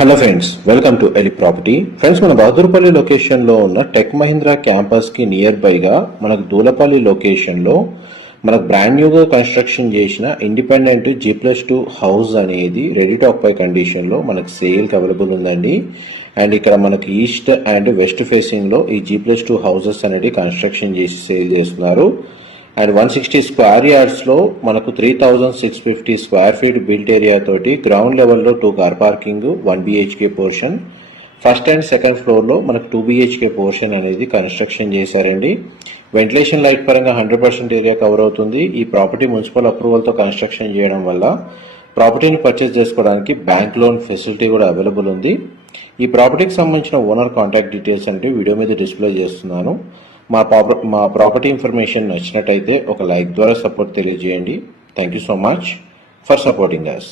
Hello friends, welcome to ఎలి property. Friends, మన Bahadurpally location లో ఉన్న టెక్ మహీంద్రా క్యాంపస్ కి నియర్ బై గా మనకు దూలపల్లి లొకేషన్ లో మనకు బ్రాండ్ న్యూగా కన్స్ట్రక్షన్ చేసిన ఇండిపెండెంట్ G+2 హౌస్ అనేది రెడీ టు ఆక్యుపై కండిషన్ లో మనకు సేల్ కి అవైలబుల్ ఉందండి. అండ్ ఇక్కడ మనకు ఈస్ట్ అండ్ వెస్ట్ ఫేసింగ్ లో ఈ G+2 హౌసెస్ అనేది కన్స్ట్రక్షన్ చేసి సేల్ చేస్తున్నారు. అండ్ 160 స్క్వేర్ యార్డ్స్ లో మనకు 3650 స్క్వేర్ ఫీట్ బిల్ట్ ఏరియా తోటి గ్రౌండ్ లెవెల్లో 2 car parking, 1 BHK portion, first and second floor లో మనకు 2 BHK పోర్షన్ అనేది కన్స్ట్రక్షన్ చేశారండి. వెంటిలేషన్ లైట్ పరంగా 100% ఏరియా కవర్ అవుతుంది. ఈ ప్రాపర్టీ మున్సిపల్ అప్రూవల్ తో కన్స్ట్రక్షన్ చేయడం వల్ల ప్రాపర్టీని పర్చేస్ చేసుకోవడానికి బ్యాంక్ లోన్ ఫెసిలిటీ కూడా అవైలబుల్ ఉంది. ఈ ప్రాపర్టీకి సంబంధించిన ఓనర్ కాంటాక్ట్ డీటెయిల్స్ అంటే వీడియో మీద డిస్ప్లే చేస్తున్నాను. మా ప్రాపర్టీ ఇన్ఫర్మేషన్ నచ్చినట్టయితే ఒక లైక్ ద్వారా సపోర్ట్ తెలియజేయండి. Thank you so much for supporting us.